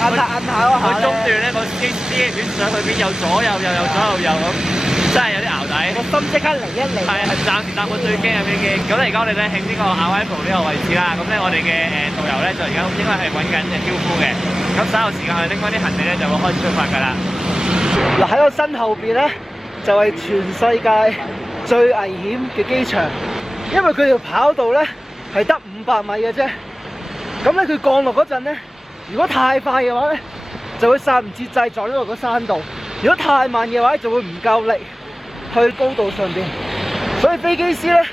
摁下佢中段咧個機圈上去邊，又左右咁，真係有啲淆底。個心即刻嚟一嚟。係暫時搭過最驚嘅飛機。咁咧而家我哋咧喺呢個 arrival 呢個位置啦。咁咧我哋嘅導遊咧就而家應該係揾緊嘅漂夫嘅。咁稍後時間去拎翻啲行李咧就會開始出發㗎啦。嗱喺我身後邊咧就係全世界最危險嘅機場，因為佢條跑道咧係得500米嘅啫。咁咧佢降落嗰陣咧，如果太快嘅話咧，就會剎唔切掣撞咗落個山度；如果太慢嘅話，就會唔夠力去高度上邊。所以飛機師咧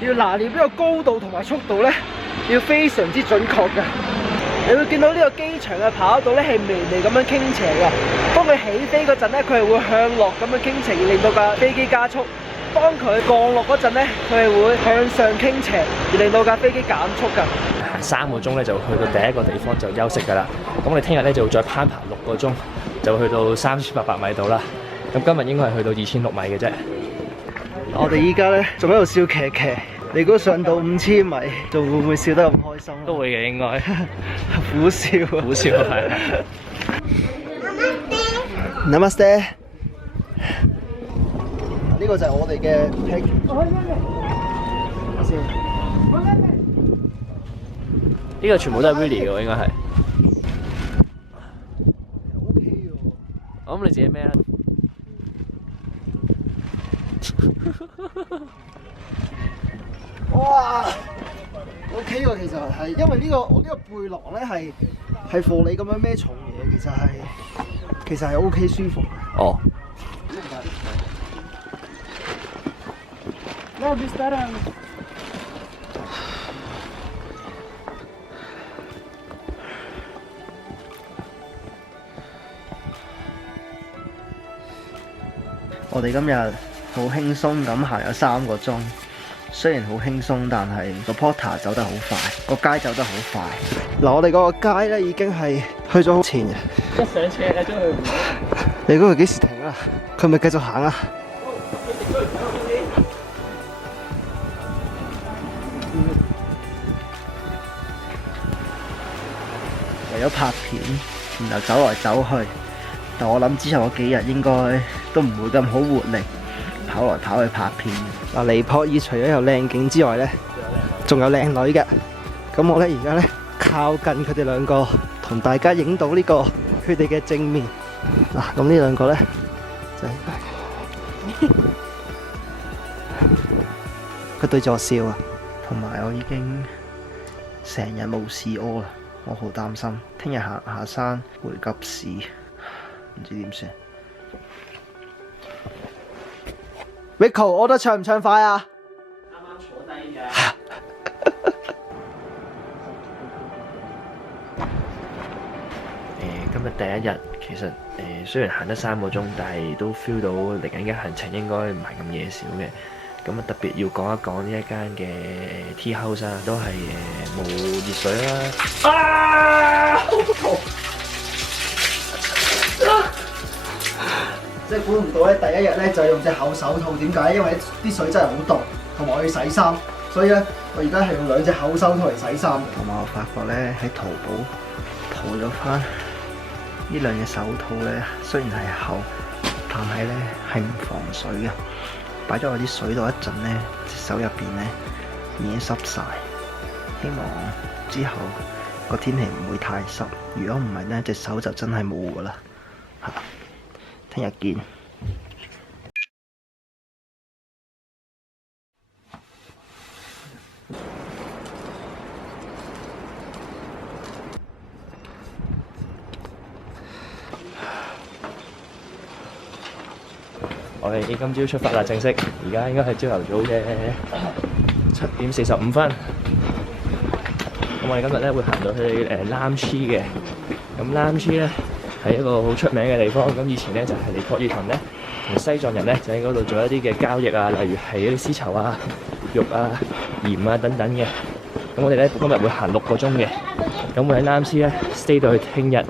要拿捏呢個高度同埋速度咧，要非常之準確㗎。你會見到呢個機場嘅跑道咧係微微咁樣傾斜嘅。當佢起飛嗰陣咧，佢係會向落咁樣傾斜，而令到架飛機加速。當佢降落嗰陣咧，佢係會向上傾斜，而令到架飛機減速㗎。行3個鐘咧就去到第一個地方就休息㗎啦。咁我哋聽日咧就會再攀爬6個鐘，就去到3800米度啦。咁今日應該係去到2006米嘅啫。我哋依家咧仲喺度笑騎騎，你估上到5000米，仲會唔會笑得咁開心？都會嘅應該。苦笑啊！苦笑係。Namaste。呢個就係我哋嘅 package。先。呢個全部都係 Willie 嘅喎，應該係。OK 喎。我諗你自己孭啦。哇 ！OK 喎，其實係因為我呢個背囊咧係扶你咁樣孭重嘢，其實係 OK 舒服。哦。我哋今日好輕鬆咁行咗3個鐘，雖然好輕鬆，但係個 porter 走得好快，個街走得好快。嗱，我哋嗰個街咧已經係去咗好前嘅。一上車咧都去唔到。你估佢幾時停啊？佢咪繼續行啊？為咗拍片，然後走來走去。但我諗之後嗰幾日應該都唔會咁好活力，跑來跑去拍片。嗱，尼泊爾除咗有靚景之外咧，仲有靚女嘅。咁我咧而家咧靠近佢哋兩個，同大家影到呢個佢哋嘅正面。嗱，咁呢兩個咧就係佢對住我笑啊，同埋我已經成日冇試屙啦，我好擔心聽日行下山會急屎。唔知點算 ？Rico， 我得唱唔唱快啊？啱啱坐低㗎。今日第一日，其實雖然行得3個鐘，但係都 feel 到嚟緊嘅行程應該唔係咁夜少嘅。咁啊特別要講一講呢一間嘅 tea house 啊，都係冇熱水啦。啊！好痛！即係估唔到咧，第一日咧就用隻厚手套，點解？因為啲水真係好凍，同埋我要洗衫，所以咧我而家係用2隻厚手套嚟洗衫。同埋我發覺咧喺淘寶淘咗翻呢2隻手套咧，雖然係厚，但係咧係唔防水嘅。擺咗我啲水度一陣咧，隻手入邊咧已經濕晒。希望之後個天氣唔會太濕，如果唔係咧隻手就真係冇噶啦。嚇！聽日見。我哋今朝出發啦，正式。而家應該係朝頭早嘅7:45。咁我哋今日咧會行到去Lam Chi嘅。咁Lam Chi咧係一個好出名嘅地方。咁以前咧就係尼泊爾人咧同西藏人咧就喺嗰度做一啲嘅交易啊，例如係一啲絲綢啊、肉啊、鹽啊等等嘅。咁我哋咧今日會行6個鐘嘅。咁會喺Lam Chi咧 stay 到去聽日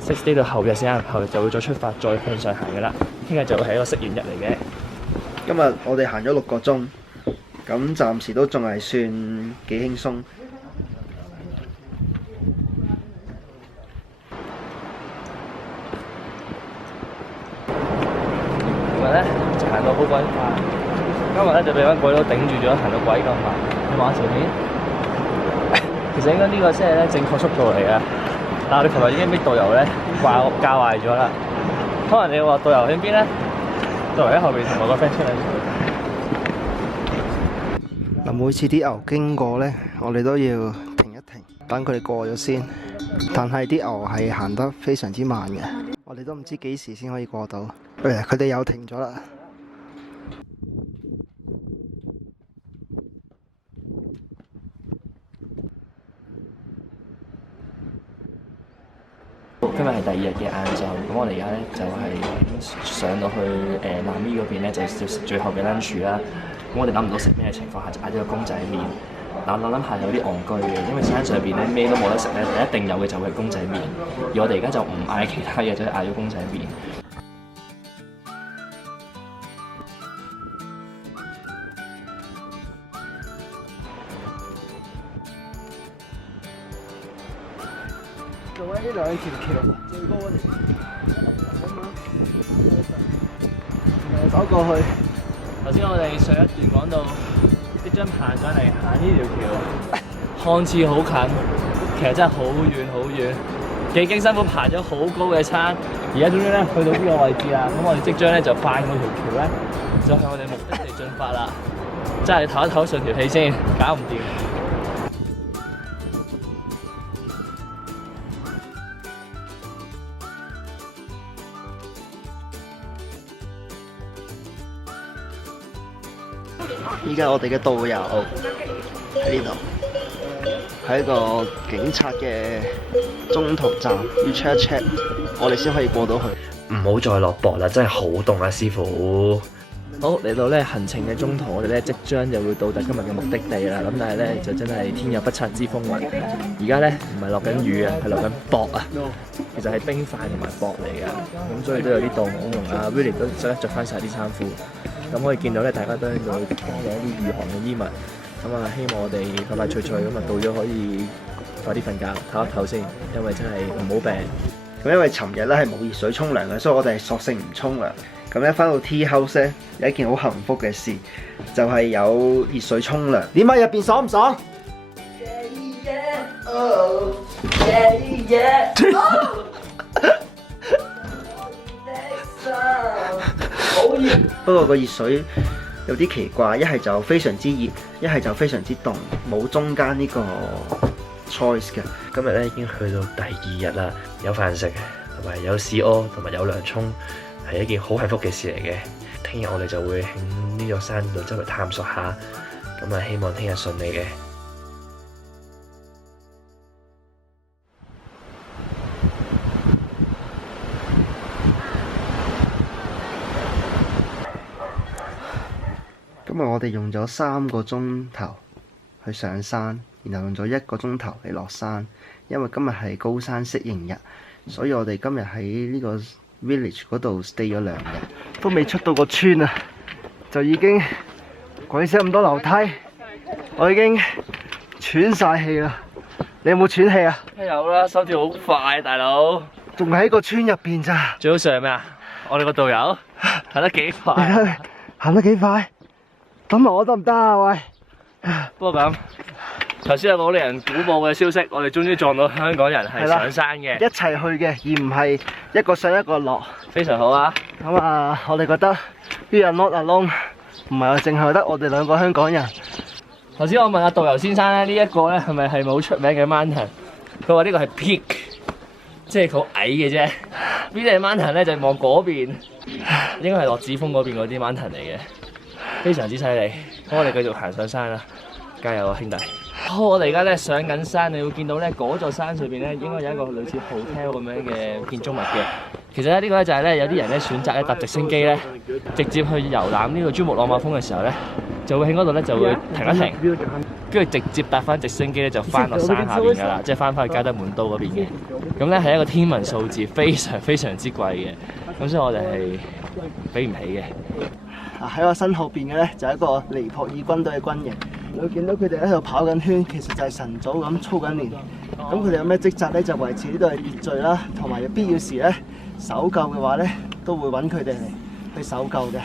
，stay 到後日先，後日就會再出發，再向上行嘅啦。聽日就會係一個食完日嚟嘅。今日我哋行咗6個鐘，咁暫時都仲係算幾輕鬆。咧就行到好鬼快，今日咧就俾班鬼佬頂住咗，行到鬼咁慢。你望下前面，其實應該呢個先係咧正確速度嚟嘅，但係我哋琴日已經俾導遊咧教壞咗啦。可能你話導遊喺邊咧？導遊喺後邊同我個 friend 出嚟。嗱，每次啲牛經過咧，我哋都要停一停，等佢哋過咗先。但係啲牛係行得非常之慢嘅，我哋都唔知幾時先可以過到。佢哋又停咗啦。今日係第二日嘅晏晝，咁我哋而家咧就係上到去南醫嗰邊咧，就食最後嘅 lunch 啦。咁我哋諗唔到食咩情況下，就嗌咗個公仔麵。嗱，我諗下有啲戇居嘅，因為山上邊咧咩都冇得食咧，一定有嘅就係公仔麵。而我哋而家就唔嗌其他嘢，就係嗌咗公仔麵。做緊呢兩條橋最高嗰條，咁樣走過去。頭先我哋上一段講到，即將行上嚟行呢條橋，看似好近，其實真係好遠好遠，幾經辛苦爬咗好高嘅山，而家終於咧去到呢個位置啦。咁我哋即將咧就翻嗰條橋咧，就向我哋目的地進發啦。真係唞一唞順條氣先，搞唔掂。依家我哋嘅導遊喺呢度，喺一個警察嘅中途站，要 check 一 check，我哋先可以過到去。唔好再落雹啦，真係好凍啊，師傅！好，嚟到咧行程嘅中途，我哋咧即將就會到達今日嘅目的地啦。咁但係咧就真係天有不測之風雲，而家咧唔係落緊雨啊，係落緊雹啊！其實係冰塊同埋雹嚟㗎，咁所以都有啲凍。我同阿 Willie 都即刻着翻晒啲衫褲。咁可以見到咧，大家都喺度攞啲御寒嘅衣物。咁啊，希望我哋快快脆脆咁啊，到咗可以快啲瞓覺唞一唞先，因為真係唔好病。咁因為尋日咧係冇熱水沖涼嘅，所以我哋係索性唔沖涼。咁咧翻到 Tea House 咧有一件好幸福嘅事，就係有熱水沖涼。點解入邊爽唔爽？不過個熱水有啲奇怪，一係就非常之熱，一係就非常之凍，冇中間呢個 choice 嘅。今日咧已經去到第2日啦，有飯食，同埋有屎屙，同埋有涼沖，係一件好幸福嘅事嚟嘅。聽日我哋就會喺呢座山度周圍探索下，咁啊希望聽日順利嘅。今日我哋用咗3個鐘頭去上山，然後用咗1個鐘頭嚟落山。因為今日係高山適應日，所以我哋今日喺呢個 village 嗰度 stay 咗2日，都未出到個村啊，就已經鬼死咁多樓梯，我已經喘晒氣啦。你有冇喘氣啊？有啦，心跳好快，大佬。仲喺個村入邊咋？最好上係咩啊？我哋個導遊行得幾快？你睇行得幾快？等埋我得唔得啊？喂！不過咁，頭先有個好令人鼓舞嘅消息，我哋終於撞到香港人係上山嘅，一齊去嘅，而唔係一個上一個落，非常好啊！咁啊，我哋覺得 We are not alone， 唔係話淨係得我哋2個香港人。頭先我問阿導遊先生咧，呢一個咧係咪係冇出名嘅 mountain？ 佢話呢個係 peak， 即係佢好矮嘅啫。呢啲 mountain 咧就望嗰邊，應該係落子峰嗰邊嗰啲 mountain 嚟嘅。非常之犀利，咁我哋繼續行上山啦，加油啊兄弟！好，我哋而家咧上緊山，你會見到咧嗰座山上邊咧應該有一個類似 hotel 咁樣嘅建築物嘅。其實咧呢個咧就係咧有啲人咧選擇咧搭直升機咧直接去遊覽呢個珠穆朗瑪峰嘅時候咧，就會喺嗰度咧就會停一停，跟住直接搭翻直升機咧就翻落山下邊㗎啦，即係翻返去加德滿都嗰邊嘅。咁咧係一個天文數字，非常非常之貴嘅，咁所以我哋係俾唔起嘅。喺我身後邊嘅咧就係一個尼泊爾軍隊嘅軍營，你會見到佢哋喺度跑緊圈，其實就係晨早咁操緊練。咁佢哋有咩職責咧？就維持呢度嘅秩序啦，同埋有必要時咧搜救嘅話咧，都會揾佢哋嚟去搜救嘅。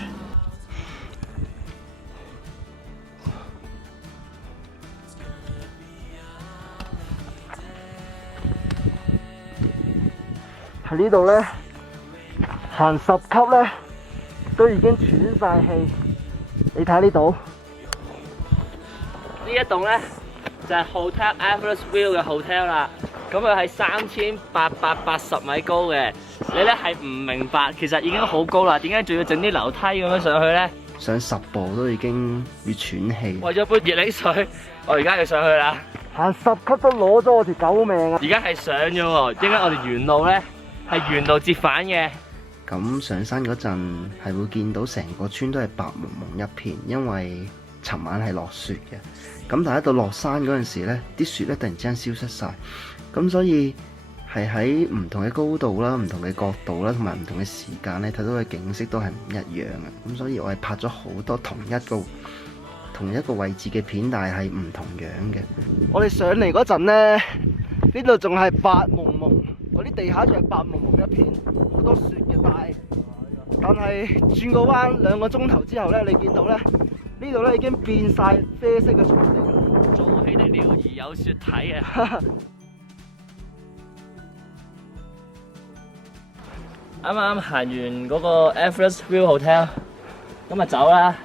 喺呢度咧，行10級咧，都已經喘晒氣。你睇呢度，呢一棟咧就係 Hotel Everest View 嘅 hotel 啦。咁佢係3880米高嘅。你咧係唔明白，其實已經好高啦，點解仲要整啲樓梯咁樣上去咧？上10步都已經要喘氣。為咗杯熱檸水，我而家要上去啦。行10級都攞咗我條狗命啊！而家係上咗喎，點解我哋沿路咧係沿路折返嘅？咁上山嗰陣係會見到成個村都係白蒙蒙一片，因為尋晚係落雪嘅。咁但係到落山嗰陣時咧，啲雪咧突然之間消失晒，咁所以係喺唔同嘅高度啦、唔同嘅角度啦，同埋唔同嘅時間咧睇到嘅景色都係唔一樣嘅。咁所以我係拍咗好多同一個位置嘅片，但係唔同樣嘅。我哋上嚟嗰陣咧，呢度仲係白蒙蒙，嗰啲地下仲係白蒙蒙一片，好多雪嘅。但係轉個彎2個鐘頭之後咧，你見到咧呢度咧已經變晒啡色嘅草地啦。早起的鳥兒有雪睇啊！啱啱行完嗰個 Everest View Hotel， 咁啊走啦。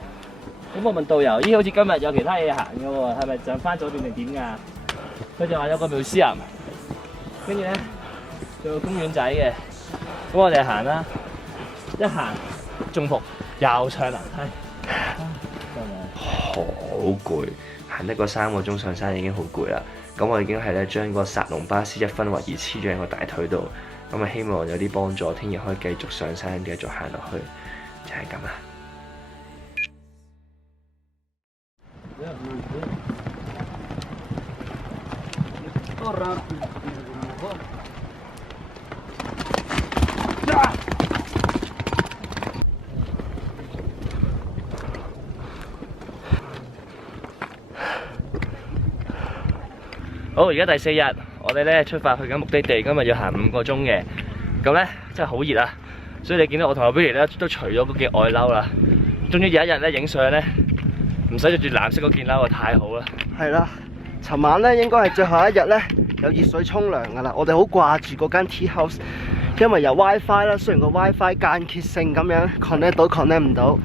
咁我問導遊，咦好似今日有其他嘢行嘅喎，係咪就翻酒店定點㗎？佢就話有個 museum， 跟住咧仲有個公園仔嘅。咁我哋行啦，一行中伏又上樓梯，好攰，行得個3個鐘上山已經好攰啦。咁我已經係咧將個薩隆巴斯1分為2黐咗喺個大腿度，咁啊希望有啲幫助，聽日可以繼續上山，繼續行落去，就係咁啦。好，而家第4日，我哋咧出發去緊目的地，今日要行5個鐘嘅。咁咧真係好熱啊，所以你見到我同阿 Billy 咧都除咗嗰件外褸啦。終於有一日咧影相咧，唔使着住藍色嗰件褸啊，太好啦！係啦，尋晚咧應該係最後一日咧，有熱水沖涼㗎啦。我哋好掛住嗰間 tea house， 因為有 WiFi 啦，雖然個 WiFi 間歇性咁樣 connect 到 connect 唔到，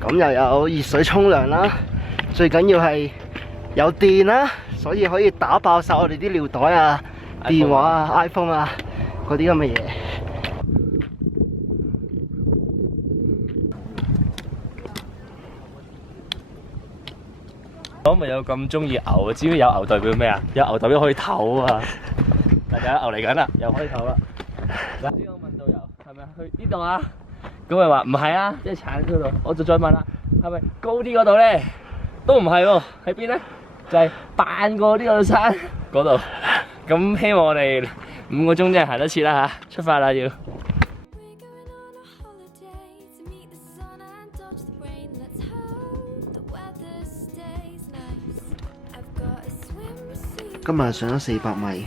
咁又有熱水沖涼啦，最緊要係有電啦，所以可以打爆晒我哋啲尿袋啊、電話啊、iPhone 啊嗰啲咁嘅嘢。我咪有咁中意牛，知唔知有牛代表咩啊？有牛代表可以唞啊！大家牛嚟緊啦，又可以唞啦。嗱，呢個問導遊係咪去呢度啊？咁佢話唔係啊，即係鏟嗰度。我就再問啦，係咪高啲嗰度咧？都唔係喎，喺邊咧？就係扮過呢個山嗰度。咁希望我哋5個鐘真係行得切啦嚇，出發啦要。今日上咗400米，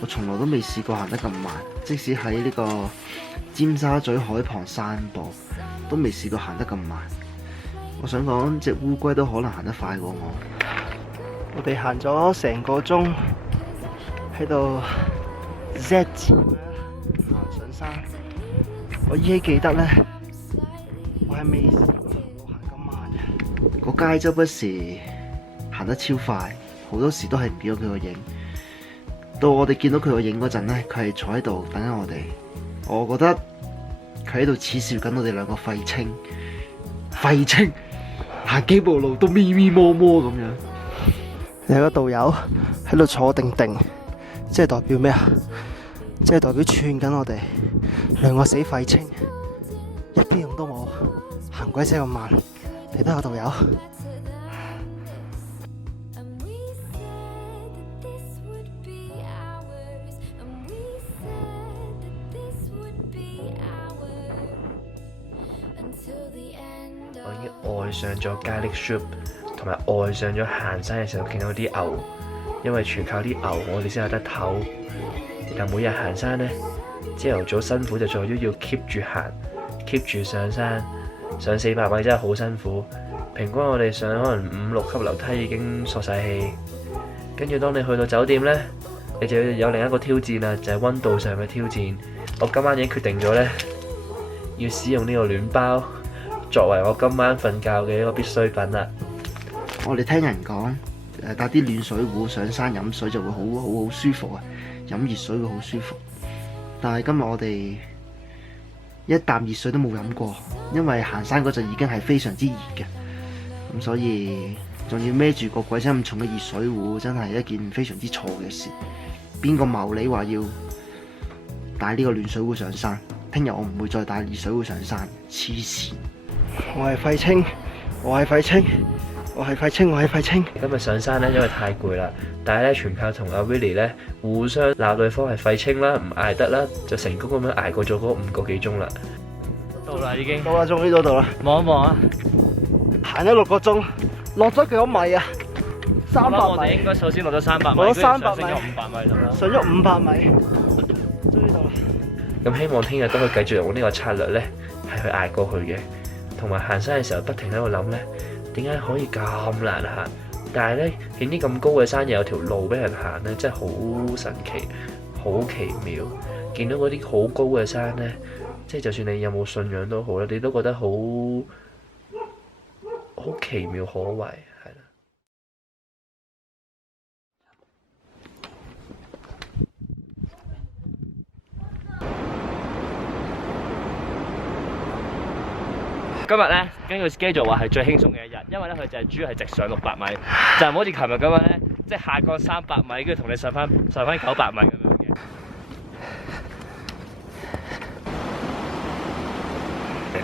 我從來都未試過行得咁慢。即使喺呢個尖沙咀海旁散步，都未試過行得咁慢。我想講，隻烏龜都可能行得快過我。我哋行咗成個鐘喺度 Z 字行上山。我依稀記得呢，我係未試過行咁慢嘅。個街周不時行得超快。好多時都係唔見到佢個影，到我哋見到佢個影嗰陣咧，佢係坐喺度等緊我哋。我覺得佢喺度恥笑緊我哋2個廢青，行幾步路都咪咪摸摸咁樣。有個導遊喺度坐定定，即係代表咩啊？即係代表串緊我哋2個死廢青，一啲用都冇，行鬼死咁慢，嚟得個導遊。我已經愛上咗 garlic soup， 同埋愛上咗行山嘅時候見到啲牛，因為全靠啲牛我哋先有得唞。但每日行山呢，朝頭早辛苦就在於要 keep 住行 keep 住上山，上400米真係好辛苦。平均我哋上可能5、6級樓梯已經索晒氣，跟住當你去到酒店呢，你就要有另一個挑戰啦，就係溫度上嘅挑戰。我今晚已經決定咗呢，要使用呢個暖包作為我今晚瞓覺嘅一個必需品啦。我哋聽人講，帶啲暖水壺上山飲水就會好舒服啊，飲熱水會好舒服。但係今日我哋一啖熱水都冇飲過，因為行山嗰陣已經係非常之熱嘅，咁所以仲要孭住個鬼死咁重嘅熱水壺，真係一件非常之錯嘅事。邊個謀你話要帶呢個暖水壺上山？聽日我唔會再帶熱水壺上山，黐線！我係廢青，我係廢青，我係廢青，我係廢青。今日上山咧，因為太攰啦，但係咧全靠同阿 Willie 咧互相鬧對方係廢青啦，唔捱得啦，就成功咁樣捱過咗嗰5個幾鐘啦。到啦已經，到啦，終於到啦！望一望啊！行咗6個鐘，落咗幾多米啊？300我哋應該首先落咗300米，落咗300米，上咗500米度啦。上咗500米，終於到啦！咁希望聽日都可以繼續用呢個策略咧，係去捱過去嘅。同埋行山嘅時候，不停喺度諗咧，點解可以咁難行？但係咧，喺啲咁高嘅山又有條路俾人行咧，真係好神奇，好奇妙。見到嗰啲好高嘅山咧，即係就算你有冇信仰都好啦，你都覺得好奇妙可畏，係啦。今日咧，根據 schedule 話係最輕鬆嘅一日，因為咧佢就係主要係直上600米，就唔好似琴日咁樣咧，即係下降300米，跟住同你上翻900米咁樣嘅。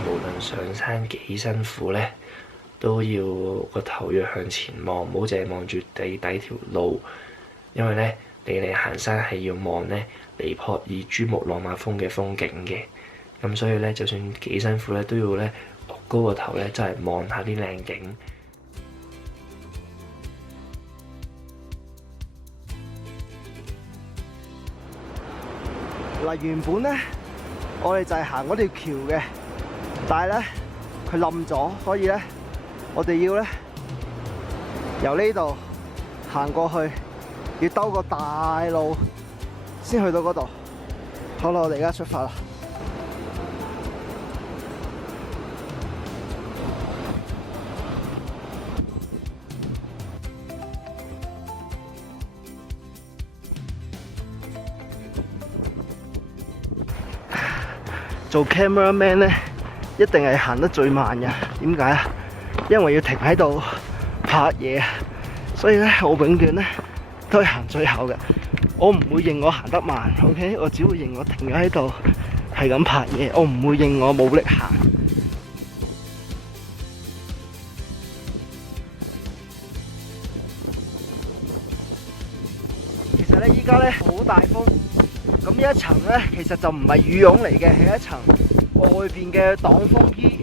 無論上山幾辛苦咧，都要個頭要向前望，唔好淨係望住地底條路，因為咧你嚟行山係要望咧尼泊爾珠穆朗瑪峰嘅風景嘅，咁所以咧就算幾辛苦咧，都要咧昂高個頭咧，真係望下啲靚景。嗱，原本咧我哋就係行嗰條橋嘅，但係咧佢冧咗，所以咧我哋要咧由呢度行過去，要兜個大路先去到嗰度。好啦，我哋而家出發啦。做 cameraman 咧，一定係行得最慢嘅。點解啊？因為要停喺度拍嘢啊，所以咧我永遠咧都係行最後嘅。我唔會認我行得慢 ，OK？ 我只會認我停咗喺度係咁拍嘢，我唔會認我冇力行。其實咧，依家咧好大風。咁呢一層咧，其實就唔係羽絨嚟嘅，係一層外邊嘅擋風衣，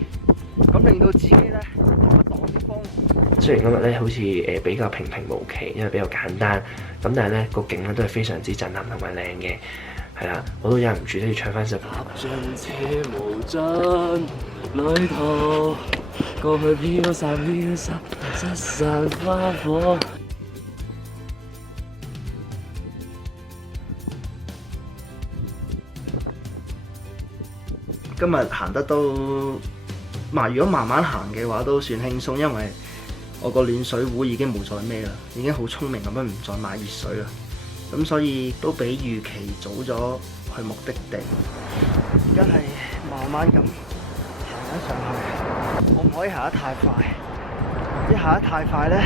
咁令到自己咧擋風。雖然今日咧好似比較平平無奇，因為比較簡單，咁但係咧個景咧都係非常之震撼同埋靚嘅，係啦，我都忍唔住都要唱翻首。踏上這無盡旅途，過去飄散飄散，失散花火。今日行得都，如果慢慢行嘅話都算輕鬆，因為我個暖水壺已經冇再孭啦，已經好聰明咁樣唔再買熱水啦，咁所以都比預期早咗去目的地。而家係慢慢咁行緊上去，我唔可以行得太快，一行得太快咧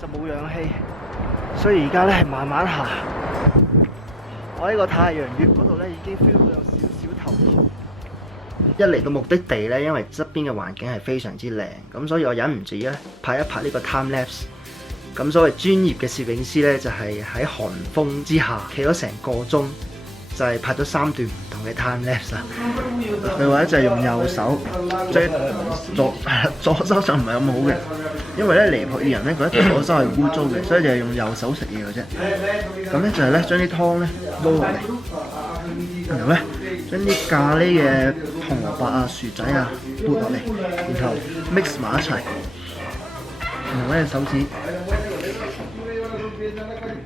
就冇氧氣，所以而家咧係慢慢行。我喺個太陽穴嗰度咧已經 feel 到有少少頭痛。一嚟到目的地咧，因為側邊嘅環境係非常之靚，咁所以我忍唔住咧拍一拍呢個 time lapse。咁所謂專業嘅攝影師咧，就係喺寒風之下企咗成個鐘，就係拍咗3段唔同嘅 time lapse 啦。佢話咧就係用右手，即係左手就唔係咁好嘅，因為咧尼泊爾人咧覺得左手係污糟嘅，所以就係用右手食嘢嘅啫。咁咧就係咧將啲湯咧撈落嚟，然後咧將啲咖喱嘅紅蘿蔔啊、薯仔啊撥落嚟，然後 mix 埋一齊，然後揾隻手指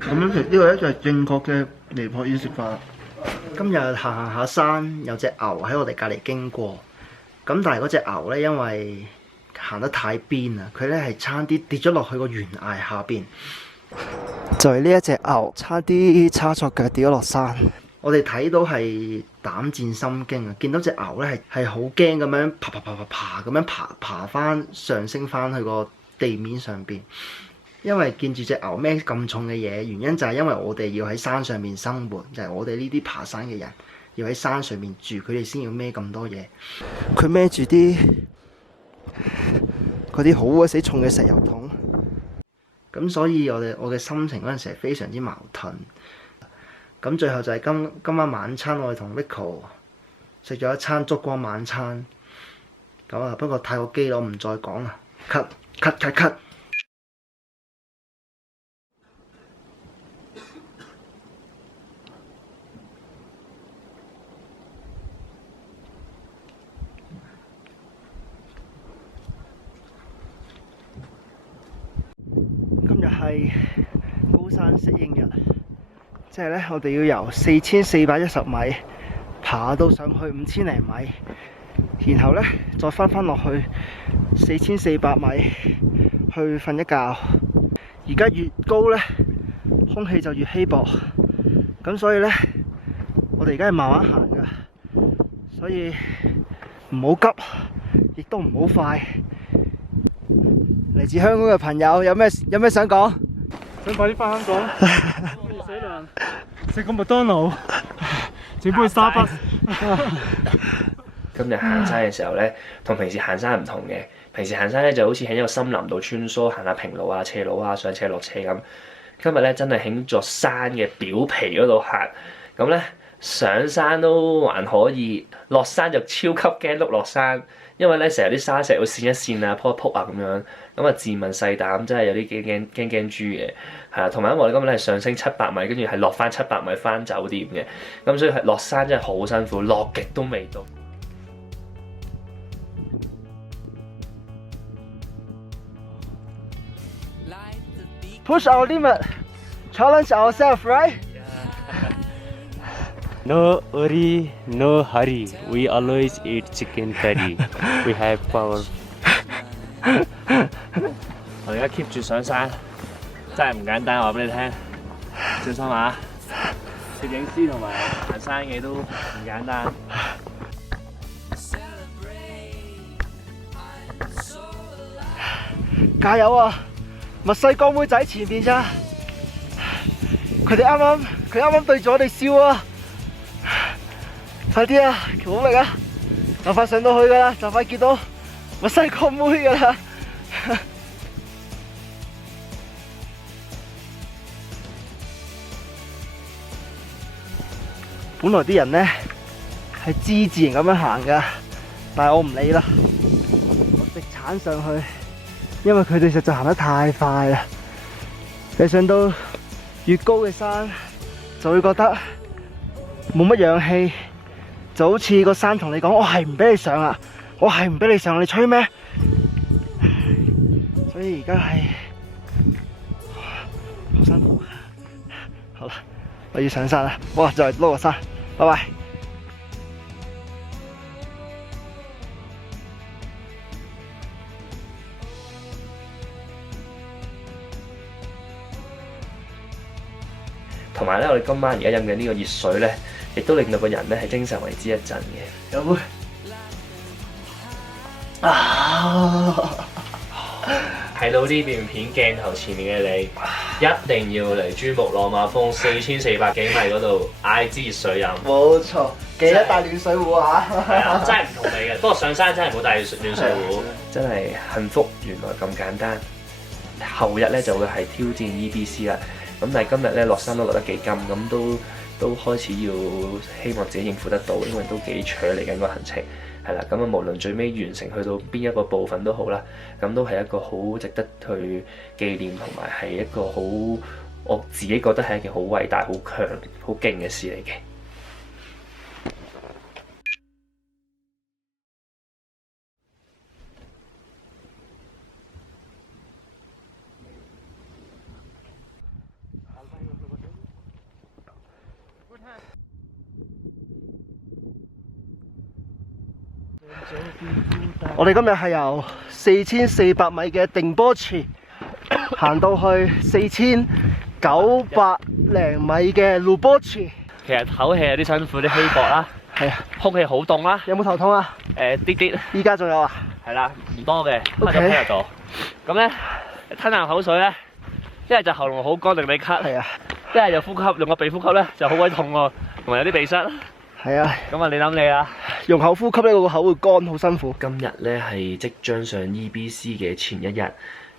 咁樣食，呢個咧就係正確嘅尼泊爾食法。今日行下山，有隻牛喺我哋隔離經過，咁但係嗰隻牛咧因為行得太邊啦，佢咧係差啲跌咗落去個懸崖下邊。就係呢一隻牛，差啲叉錯腳跌咗落山。我哋睇到係膽戰心驚啊！見到隻牛咧係好驚咁樣爬咁樣爬翻上升翻去個地面上邊。因為見住隻牛孭咁重嘅嘢，原因就係因為我哋要喺山上面生活，就係我哋呢啲爬山嘅人要喺山上面住，佢哋先要孭咁多嘢。佢孭住嗰啲好鬼死重嘅石油桶。咁所以我嘅心情嗰陣時係非常之矛盾。咁最後就係今晚晚餐，我哋同 Rico 食咗一餐燭光晚餐。咁啊，不過太過激，我唔再講啦。cut。今日係高山適應日。即係咧，我哋要由4410米爬到上去5000零米，然後咧再翻落去4400米去瞓一覺。而家越高咧，空氣就越稀薄，咁所以咧，我哋而家係慢慢行噶，所以唔好急，亦都唔好快。嚟自香港嘅朋友有咩想講？想快啲翻香港，死涼，食個麥當勞，整杯沙巴。今日行山嘅時候咧，同平時行山唔同嘅。平時行山咧就好似喺一個森林度穿梭，行下平路啊、斜路啊、上斜落斜咁。今日咧真係喺座山嘅表皮嗰度行，咁咧上山都還可以，落山就超級驚碌落山，因為咧成日啲沙石會跣一跣啊、撲一撲啊咁樣。咁啊自問細膽，真係有啲驚豬嘅，係啊。同埋因為我哋今日咧係上升700米，跟住係落翻700米翻酒店嘅，咁所以係落山真係好辛苦，落極都未到。Push our limit, challenge ourselves, right? No worry, no hurry. We always eat chicken curry. We have power. 我而家 keep 住上山，真係唔簡單，話俾你聽，小心啊！攝影師同埋行山嘅都唔簡單。加油啊！墨西哥妹仔喺前面咋？佢啱啱對住我哋笑啊！快啲啊，努力啊！就快上到去噶啦，就快見到墨西哥妹噶啦！本來啲人呢係之自然咁樣行噶，但係我唔理啦，我直鏟上去。因為佢哋實在行得太快啦，你上到越高嘅山，就會覺得冇乜氧氣，就好似個山同你講：我係唔俾你上啊，我係唔俾你上，你吹咩？所以而家係好辛苦。好啦，我要上山啦，哇！就嚟碌個山，拜拜。同埋咧，我哋今晚而家飲嘅呢個熱水咧，亦都令到個人咧係精神為之一振嘅。有杯啊！睇到呢段片鏡頭前面嘅你，一定要嚟珠穆朗瑪峰4400幾米嗰度嗌支熱水飲。冇錯，記得帶暖水壺嚇。係啊，真係唔同味嘅。不過上山真係冇帶暖水壺，真係幸福原來咁簡單。後日咧就會係挑戰 EBC 啦。咁但係今日咧落山都落得幾金，咁都開始要希望自己應付得到，因為都幾長嚟緊個行程，係啦。咁啊無論最尾完成去到邊一個部分都好啦，咁都係一個好值得去紀念，同埋係一個好我自己覺得係一件好偉大、好強、好勁嘅事嚟嘅。我哋今日係由4400米嘅定波池行到去4900零米嘅盧波池。其實唞氣有啲辛苦，啲稀薄啦，係啊，空氣好凍啦，有冇頭痛啊？啲啲依家仲有啊？係啦，唔多嘅，喺 OK 喺度。咁咧吞啖口水咧，一係就喉嚨好乾定你咳，係啊，一係就呼吸用個鼻呼吸咧就好鬼痛喎，同埋有啲鼻塞。係啊，咁啊，你諗你啦。用口呼吸呢個口會乾，好辛苦。今日咧係即將上 EBC 嘅前一日，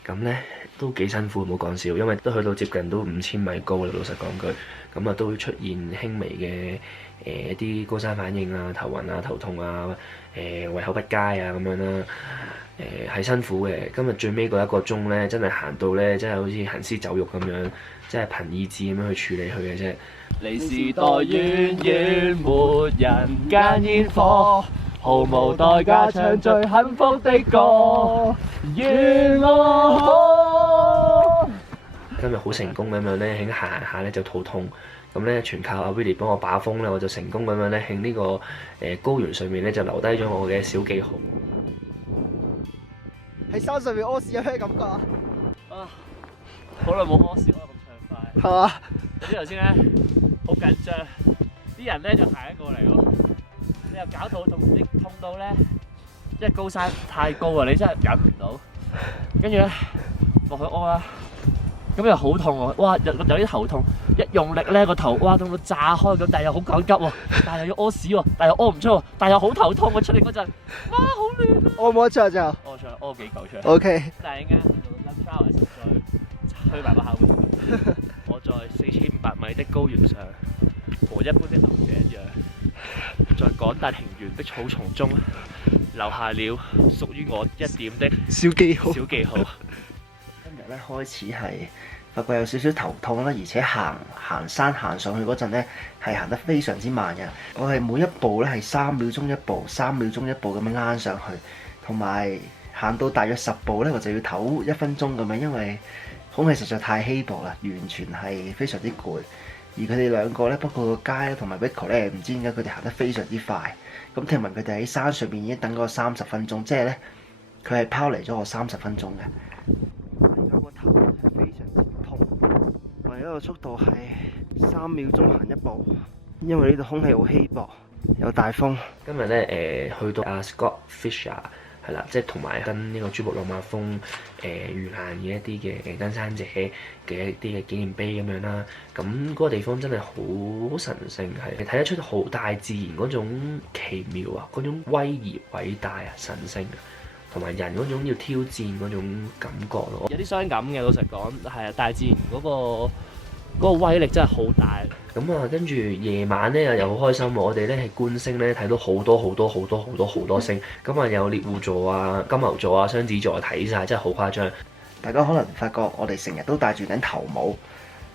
咁咧都幾辛苦，唔好講笑，因為都去到接近都5000米高啦。老實講句，咁啊都會出現輕微嘅一啲高山反應啊、頭暈啊、頭痛啊、胃口不佳啊咁樣啦。係辛苦嘅。今日最尾嗰1個鐘咧，真係行到咧，真係好似行屍走肉咁樣，真係憑意志咁樣去處理佢嘅啫。你時代遠遠沒人間煙火，毫無代價唱最幸福的歌，願我。今日好成功咁樣咧，喺行下咧就肚痛，咁咧全靠阿 Willie 幫我把風咧，我就成功咁樣咧喺呢個高原上面咧就留低咗我嘅小記號。喺山上面屙屎有咩感覺啊？啊，好耐冇屙屎屙得咁暢快。係嘛？你知頭先咧好緊張，啲人咧就行緊過嚟喎，你又搞肚痛，你痛到咧，因為高山太高啊，你真係忍唔到，跟住咧落去屙啦，咁又好痛喎，哇有啲頭痛，一用力咧個頭哇痛到炸開咁，但係又好緊急喎，但係又要屙屎喎，但係又屙唔出喎，但係又好頭痛喎，出嚟嗰陣，哇好亂啊！屙冇得出啊？就屙出嚟屙幾嚿出嚟。 OK。但係應該去到 lunch hour 時再去埋個後面。我在4500米的高原上，和一般的流者一樣，在廣大平原的草叢中，留下了屬於我一點的小記號。小記號。今日咧開始係發覺有少少頭痛啦，而且行山行上去嗰陣咧係行得非常之慢嘅。我係每一步咧係3秒鐘一步，3秒鐘一步咁樣躝上去，同埋行到大約10步咧，我就要唞1分鐘咁樣，因為空氣實在太稀薄啦，完全係非常之攰。而佢哋兩個咧，包括個街咧同埋 Vico 咧，唔知點解佢哋行得非常之快。咁聽聞佢哋喺山上邊已經等咗30分鐘，即係咧佢係拋離咗我30分鐘嘅。而家個頭係非常之痛，我而家個速度係3秒鐘行一步，因為呢度空氣好稀薄，有大風。今日咧去到阿 Scott Fisher 係啦，即係同埋登呢個珠穆朗瑪峰遇難嘅一啲嘅登山者嘅一啲嘅紀念碑咁樣啦。咁嗰個地方真係好神聖，係睇得出好大自然嗰種奇妙啊，嗰種威嚴偉大啊，神聖啊，同埋人嗰種要挑戰嗰種感覺咯。有啲傷感嘅，老實講，係啊，大自然嗰個威力真係好大。咁啊，跟住夜晚咧又好開心喎！我哋咧係觀星咧睇到好多星，咁啊有獵戶座啊、金牛座啊、雙子座睇晒，真係好誇張。大家可能發覺我哋成日都戴住頂頭帽，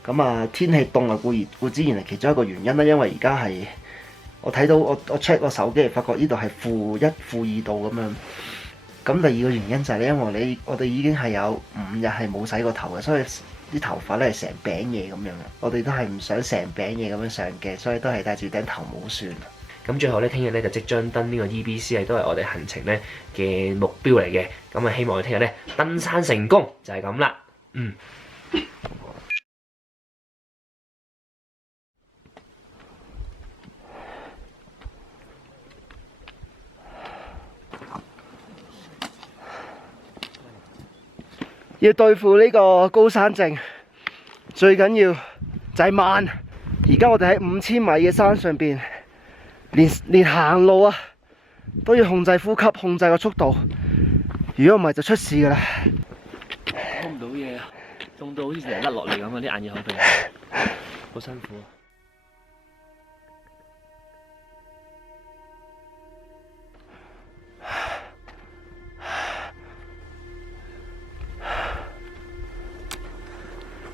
咁啊天氣凍啊固之然係其中一個原因啦。因為而家係我睇到我 check 個手機，發覺呢度係-1、-2度咁樣。咁第二個原因就係咧，因為我哋已經係有5日係冇洗過頭嘅，所以啲頭髮咧係成餅嘢咁樣嘅。我哋都係唔想成餅嘢咁樣上嘅，所以都係戴住頂頭帽算。咁最後咧，聽日咧就即將登呢個 EBC 都係我哋行程咧嘅目標嚟嘅。咁啊，希望我哋聽日咧登山成功，就係咁啦。要對付呢個高山症，最緊要就係慢。而家我哋喺5000米嘅山上邊，連行路啊都要控制呼吸，控制個速度。如果唔係就出事㗎啦。講唔到嘢啊，凍到好似成日甩落嚟咁啊！啲眼耳口鼻，好辛苦啊！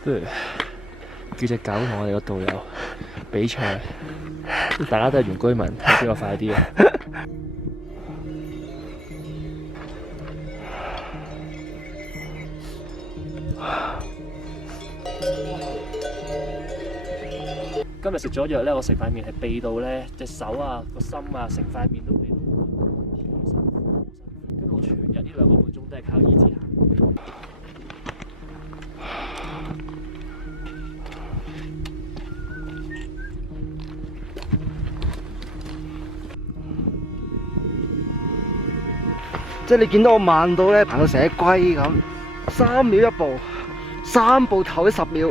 不如叫隻狗同我哋個導遊比賽，大家都係原居民，睇邊個快啲啊！今日食咗藥咧，我成塊面係痹到咧，隻手啊、個心啊，成塊面都痹到紅2個半鐘都係靠意志行。即係你見到我慢到咧，行到成隻龜咁，3秒一步，3步唞10秒。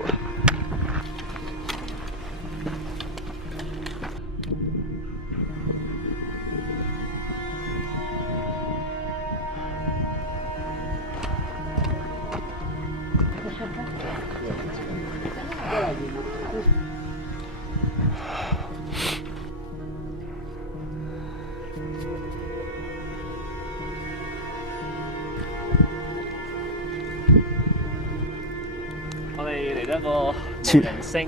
我哋嚟到一個無人星，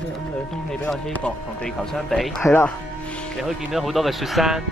即係佢空氣比較稀薄，同地球相比，係啦，你可以見到好多嘅雪山。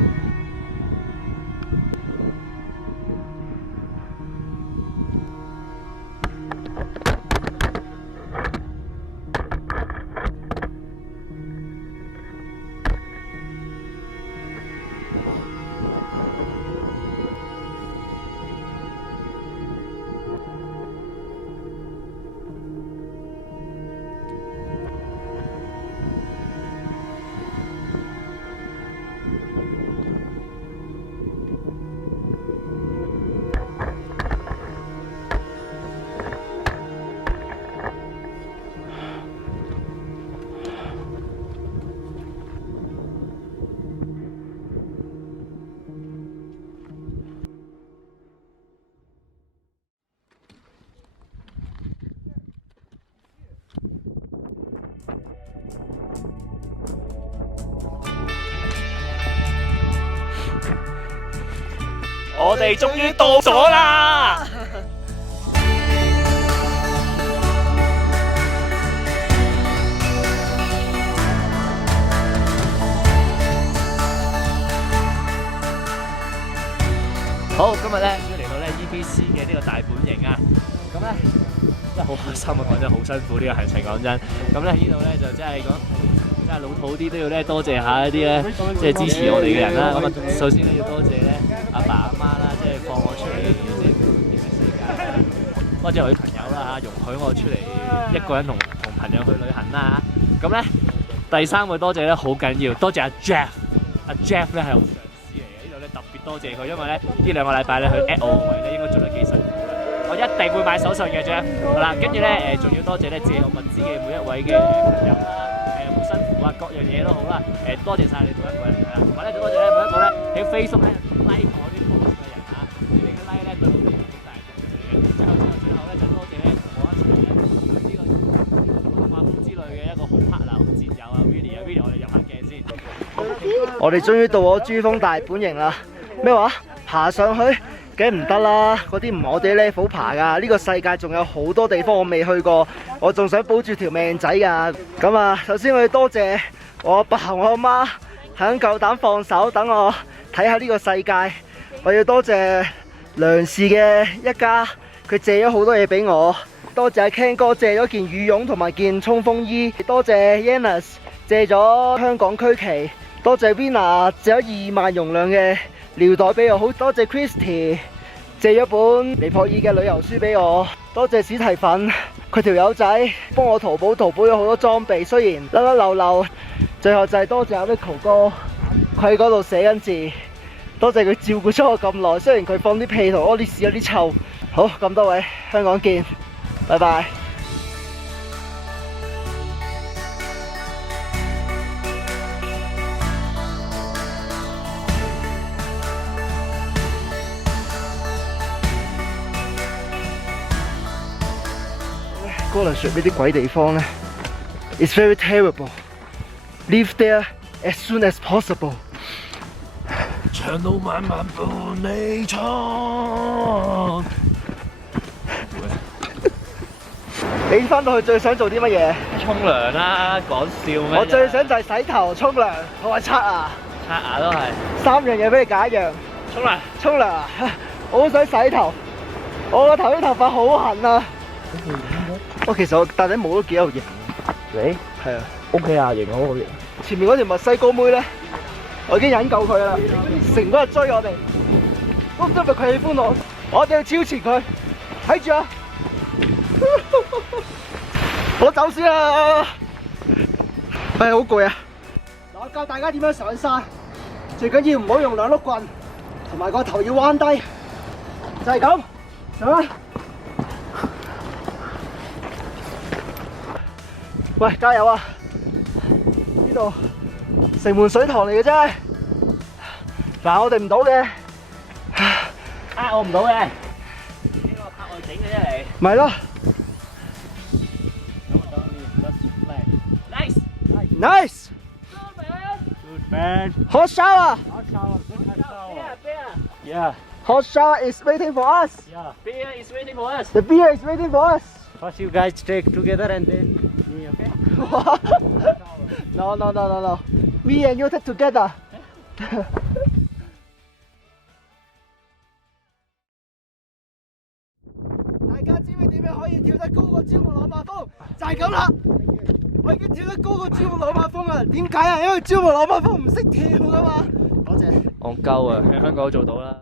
我哋終於到咗啦！好，今日咧終於嚟到咧 EBC 嘅呢個大本營啊！咁咧真係好開心啊！講真，好辛苦呢個行程，講真。咁咧呢度咧就真係講。真係老土啲都要咧多謝下一啲咧，即係支持我哋嘅人啦。咁啊，首先咧要多謝咧阿爸阿媽啦，即係放我出嚟即係呢個世界，多謝我啲朋友啦嚇，容許我出嚟一個人同朋友去旅行啦嚇。咁咧第3個多謝咧好緊要，多謝阿 Jeff， 阿 Jeff 咧係我上司嚟嘅，呢度咧特別多謝佢，因為咧呢2個禮拜咧佢 at 我位咧應該做得幾辛苦嘅，我一定會買手信嘅 Jeff。好啦，跟住咧仲要多謝咧借我物資嘅每一位嘅朋友啦。辛苦啊，各樣嘢都好啦，多謝晒你每一個人係啦，同埋咧多謝咧每一個咧喺 Facebook 咧 like 我啲 post 嘅人嚇，你哋嘅 like 咧對我哋好大動力嘅。最後咧就多謝咧同我一齊咧呢個馬拉松之類嘅一個好 partner 好戰友啊 Willie 我哋入下鏡先。我哋終於到咗珠峰大本營啦！咩話？爬上去？梗唔得啦！嗰啲唔係我哋 level 爬㗎，呢個世界仲有好多地方我未去過，我仲想保住條命仔㗎。咁啊，首先我要多謝我阿爸我阿媽肯夠膽放手等我睇下呢個世界。我要多謝梁氏嘅一家，佢借咗好多嘢俾我。多謝阿 Ken 哥借咗件羽絨同埋件衝鋒衣。多謝 Yannis 借咗香港區旗。多謝 Vina 借咗2萬容量嘅尿袋俾我，好多謝 Christy 借咗本尼泊爾嘅旅遊書俾我，多謝史提芬佢條友仔幫我淘寶咗好多裝備，雖然甩甩漏漏，最後就係多謝阿 Rico 哥，佢喺嗰度寫緊字，多謝佢照顧咗我咁耐，雖然佢放啲屁同屙啲屎有啲臭。好，咁多位，香港見，拜拜。哥倫雪呢啲鬼地方咧 ，it's very terrible. Leave there as soon as possible. 長路漫漫伴你闖。你翻到去最想做啲乜嘢？沖涼啦，講笑咩？我最想就係洗頭、沖涼同埋刷牙。刷牙都係。 3樣嘢俾你揀一樣。沖涼。沖涼啊！我好想洗頭，我個頭啲頭髮好痕啊！其實我戴頂帽都幾有型。你？係啊。OK 啊，型好好型。前面嗰條墨西哥妹咧，我已經引夠佢啦，成嗰日追我哋。風，因為佢喜歡我哋要超前佢，睇住啊！我走先啦，係好攰啊！嗱，我教大家點樣上山，最緊要唔好用兩碌棍，同埋個頭要彎低，就係咁上啦！喂，加油啊！呢度城門水塘嚟嘅啫，嗱我哋唔到嘅，我唔到嘅，呢個拍外景嘅啫你。咪咯 Nice。 ，nice， Good man. hot shower， Hot shower. Good hot shower. Yeah. hot shower is waiting for us， Yeah. Beer is waiting for us. the beer is waiting for us。 First you guys take together and then me, okay? No, no, no, no, no. Me and you take together. 大家知唔知點樣可以跳得高過珠穆朗瑪峰？就係咁啦！我已經跳得高過珠穆朗瑪峰啊！點解啊？因為珠穆朗瑪峰唔識跳噶嘛。多謝。戇鳩啊！喺香港都做到啦。